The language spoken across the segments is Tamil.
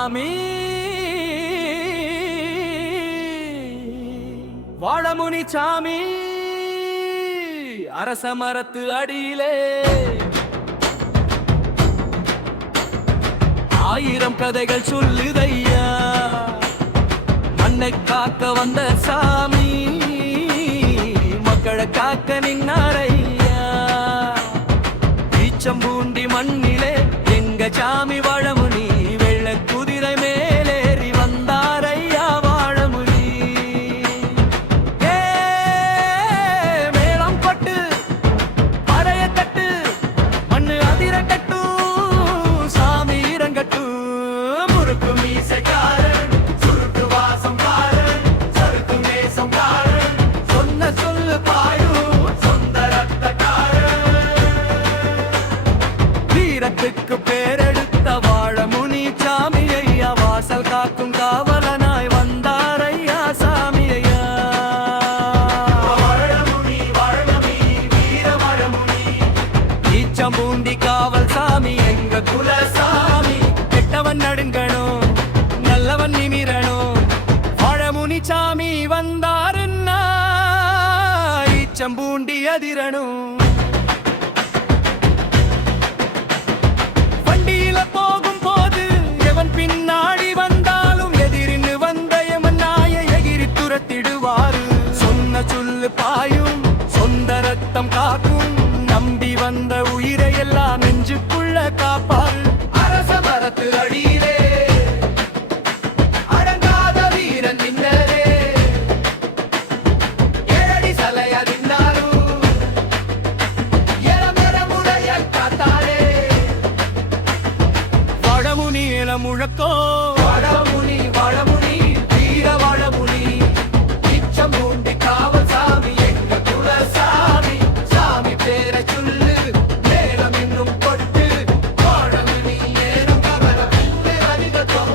சாமி வாழமுனி சாமி அரச மரத்து அடியிலே ஆயிரம் கதைகள் சொல்லுதையா மண்ணை காக்க வந்த சாமி மக்களை காக்க நின்னாரையா ஈச்சம்பூண்டி மண்ணிலே எங்க சாமி வாழமுனி வெள்ள குதிரை மேலேறி வந்தாரையா வாழமுனி ஏ மேளம் கொட்டு பறைய தட்டு மண்ணு அதிர கட்டு சாமி இறங்கட்டு முறுக்கு மீசைக்காரன் சுருட்டு வாசம் காரன் சறுக்கு மேசம் காரன் சொன்ன சொல்லு பாயும் சொந்த ரத்தக்காரன் வீரத்துக்கு பேரெடுத்த வாழமுனி சாமி ஐயா வாசல் காக்கும் காவலனாய் வந்தாரையா சாமி ஐயா வாழமுனி வாழமுனி வீர வாழமுனி ஈச்சம்பூண்டி காவல் சாமி எங்க குல சாமி கெட்டவன் நடுங்கணும் நல்லவன் நிமிரணும் வாழமுனி சாமி வந்தாருன்னா ஈச்சம்பூண்டி அதிரணும் போகும் போது எவன் பின்னாடி வந்தாலும் எதிரின்னு வந்த எவன் நாயை எகிரி துரத்திடுவாரு சொன்ன சொல்லு பாயும் சொந்த ரத்தம் காக்கும் நம்பி வந்த உயிரை எல்லாம் நெஞ்சுக்குள்ள காப்பாரு அரச மரத்து அடியிலே அடங்காத வீரன் நின்னரே ஏழடி சலையா நின்னாரு எரமுடைய காத்தாரே வாழமுனி என முழக்கோ வாழமுனி வாழமுனி வீர வாழமுனி ஈச்சம்பூண்டி காவல் சாமி எங்க குல சாமி சாமி பேரை சொல்லு நேரம் இன்னும் கொட்டு வாழமுனி நேரம் கவல அதிகத்தம்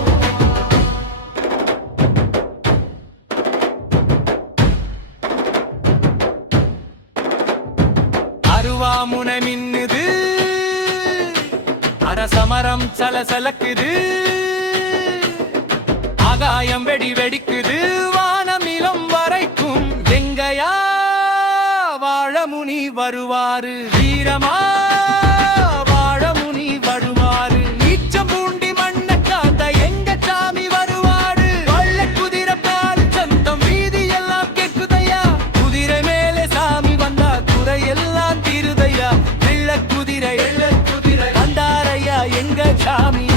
அருவாமுனை மின்னுது அரசமரம் சலசலக்குது ஆகாயம் வெடி வெடிக்குது வானமிலம் வரைக்கும் எங்கையா வாழமுனி வருவாரு வீரமா வாழமுனி வருவாரு ஈச்சம்பூண்டி மண்ணை காத்த எங்க சாமி வருவாரு வள்ள குதிரை பால் சந்தம் வீதி எல்லாம் கேக்குதையா குதிரை மேலே சாமி வந்தா குறை எல்லாம் தீருதையா வெள்ள குதிரை வந்தாரையா எங்க சாமி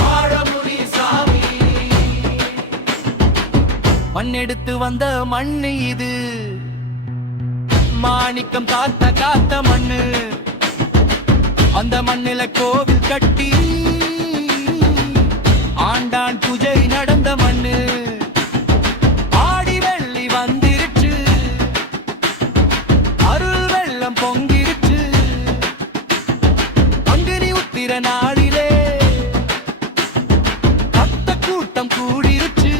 வாழமுனி சாமி மண்ணெடுத்து வந்த மண்ணு இது மாணிக்கம் காத்த மண்ணு அந்த மண்ணில கோவில் கட்டி ஆண்டான் பூஜை நடந்த மண்ணு ஆடி வெள்ளி வந்திருச்சு அருள் வெள்ளம் பொங்கிருச்சு உத்திர நாளிலே பக்த கூட்டம் கூடிருச்சு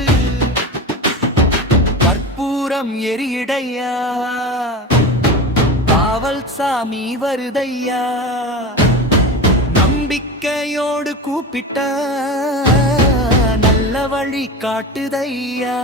கற்பூரம் எரியிடையா காவல் சாமி வருதையா நம்பிக்கையோடு கூப்பிட்ட நல்ல வழி காட்டுதையா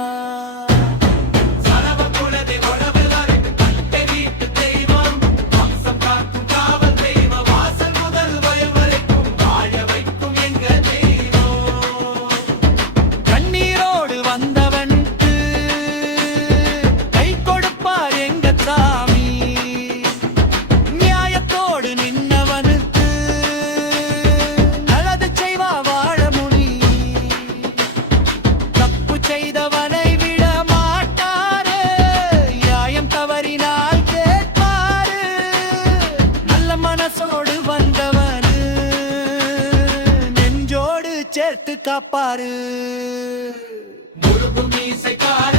செய்தவனை விட மாட்டாரு நியாயம் தவறினால் கேட்பாரு நல்ல மனசோடு வந்தவனு நெஞ்சோடு சேர்த்து காப்பாரு முருகு மீசைக்கார